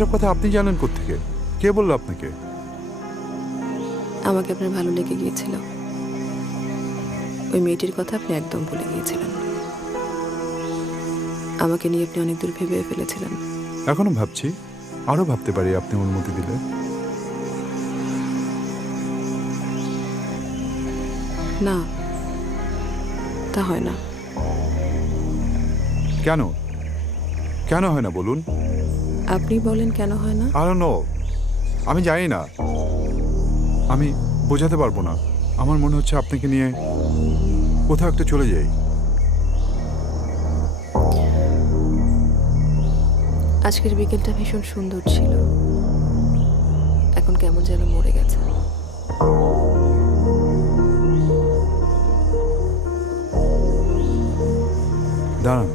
এসব কথা আপনি জানেন কোত্থেকে? কে বললো আপনাকে? আমাকে আপনার ভালো লেগে গিয়েছিল। ওই মেয়েটির কথা আপনি একদম ভুলে গিয়েছিলেন। আমাকে নিয়ে আপনি অনেক দূর ভেবে ফেলেছিলেন। এখনো ভাবছি, আরো ভাবতে পারি আপনি অনুমতি দিলে। না, তা হয় না। কেন? কেন হয় না বলুন? আপনি বলেন কেন হয় না? আরে নো, আমি জানি না, আমি বোঝাতে পারবো না। আমার মনে হচ্ছে আপনাকে নিয়ে কোথাও একটা চলে যাই। আজকের বিকেলটা ভীষণ সুন্দর ছিল, এখন কেমন যেন মরে গেছে। দাঁড়ান,